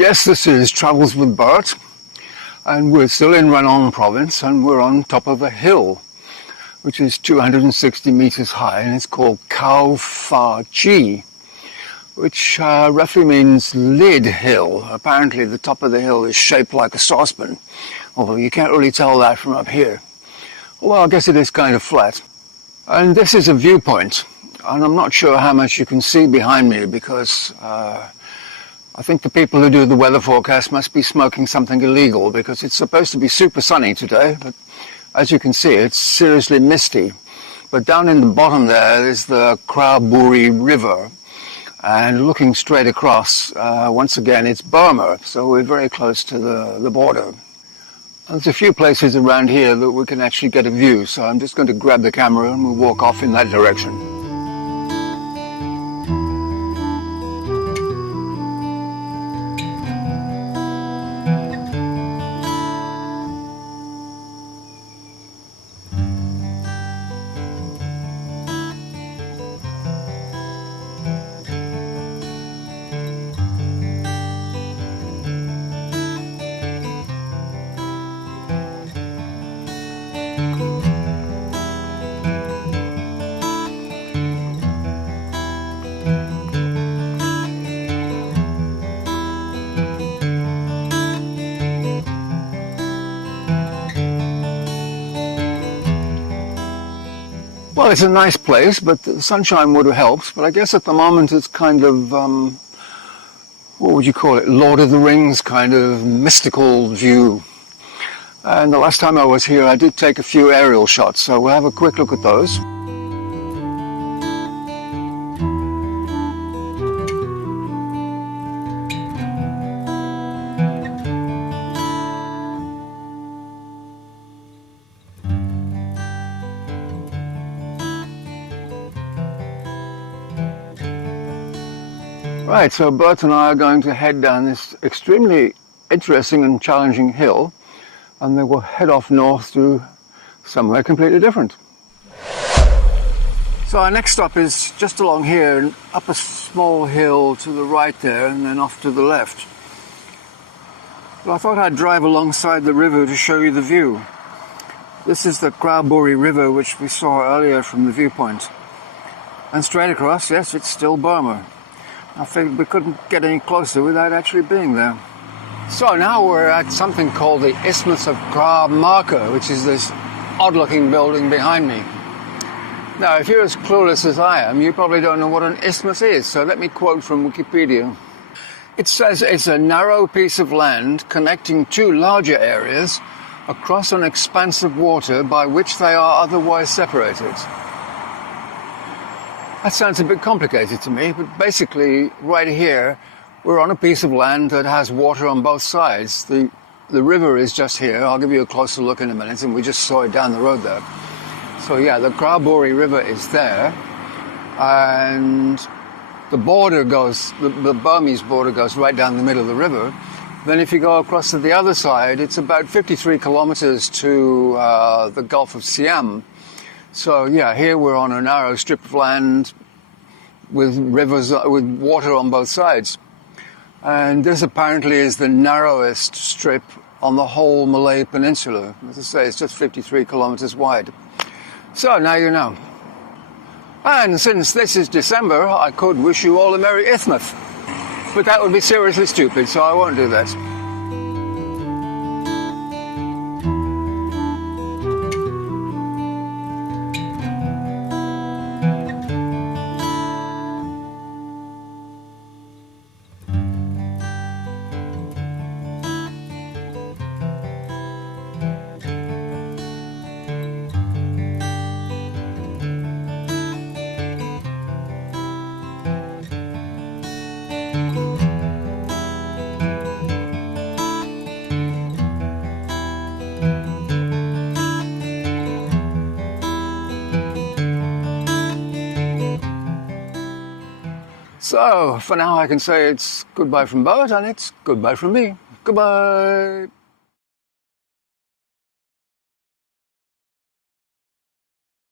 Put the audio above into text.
Yes, this is Travels with Bert, and we're still in Ranong province, and we're on top of a hill, which is 260 meters high, and it's called Khao Fa Chi, which roughly means lid hill. Apparently the top of the hill is shaped like a saucepan, although you can't really tell that from up here. Well, I guess it is kind of flat. And this is a viewpoint, and I'm not sure how much you can see behind me because I think the people who do the weather forecast must be smoking something illegal, because it's supposed to be super sunny today, but as you can see, it's seriously misty. But down in the bottom there is the Kra Buri River, and looking straight across, once again, it's Burma, so we're very close to the border. There's a few places around here that we can actually get a view, so I'm just going to grab the camera and we'll walk off in that direction. Well, it's a nice place, but the sunshine would have helped. But I guess at the moment it's kind of, what would you call it, Lord of the Rings kind of mystical view. And the last time I was here I did take a few aerial shots, so we'll have a quick look at those. Right, so Bert and I are going to head down this extremely interesting and challenging hill, and then we'll head off north to somewhere completely different. So our next stop is just along here, and up a small hill to the right there, and then off to the left. But I thought I'd drive alongside the river to show you the view. This is the Kra Buri River, which we saw earlier from the viewpoint. And straight across, yes, it's still Burma. I think we couldn't get any closer without actually being there. So now we're at something called the Isthmus of Kra Marker, which is this odd-looking building behind me. Now, if you're as clueless as I am, you probably don't know what an isthmus is, so let me quote from Wikipedia. It says it's a narrow piece of land connecting two larger areas across an expanse of water by which they are otherwise separated. That sounds a bit complicated to me, but basically right here we're on a piece of land that has water on both sides. The river is just here. I'll give you a closer look in a minute, and we just saw it down the road there. So yeah, the Kra Buri River is there, and the border goes, the Burmese border goes right down the middle of the river. Then if you go across to the other side, it's about 53 kilometers to the Gulf of Siam. So yeah, here we're on a narrow strip of land with rivers, with water on both sides. And this apparently is the narrowest strip on the whole Malay Peninsula. As I say, it's just 53 kilometers wide. So now you know. And since this is December, I could wish you all a Merry Isthmus. But that would be seriously stupid, so I won't do that. So, for now I can say it's goodbye from Bert, and it's goodbye from me. Goodbye!